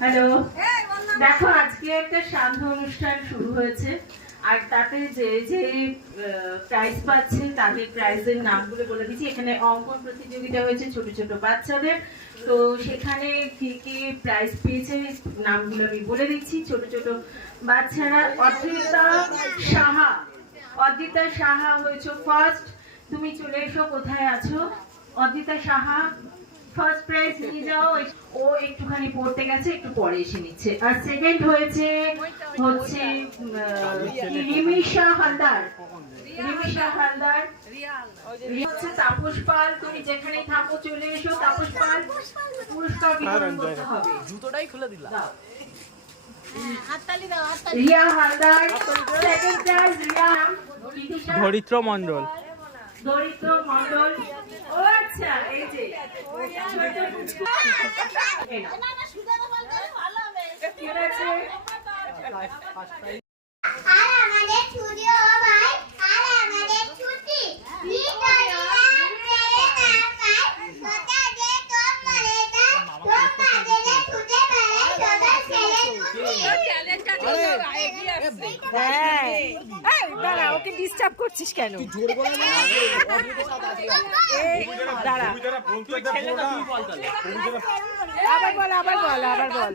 Hello, দেখো আজকে একটা সান্ধ্য অনুষ্ঠান শুরু হয়েছে আর তাতে যে যে প্রাইজ পাচ্ছে তাদের প্রাইজের নামগুলো বলে দিচ্ছি। এখানে অঙ্কন প্রতিযোগিতা হয়েছে ছোট ছোট বাচ্চাদের, তো সেখানে কে কে প্রাইজ পেয়েছে নামগুলো আমি বলে দিচ্ছি। ছোট ছোট বাচ্চারা অদ্রিতা সাহা হয়েছে ফার্স্ট। তুমি চলে এসো, কোথায় আছো? অদ্রিতা সাহা ফার্স্ট প্রাইজ নিয়ে যাও। ও একটুখানি পড়তে গেছে, একটু পরে এসে নিচ্ছে। আর সেকেন্ড হচ্ছে রিমিশা হালদার। হচ্ছে তাপস পাল। তুমি যেখানেই থাকো চলে এসো। তাপস পাল, পুরস্কার বিতরণ করতে হবে। জুতোটাই খুলে দিলাম। Riya Haldar second prize. রিয়া ধরিত্র মণ্ডল। ও আচ্ছা, এই যে দাঁড়া, ওকে ডিস্টার্ব করছিস কেন? দাঁড়া, আবার বল।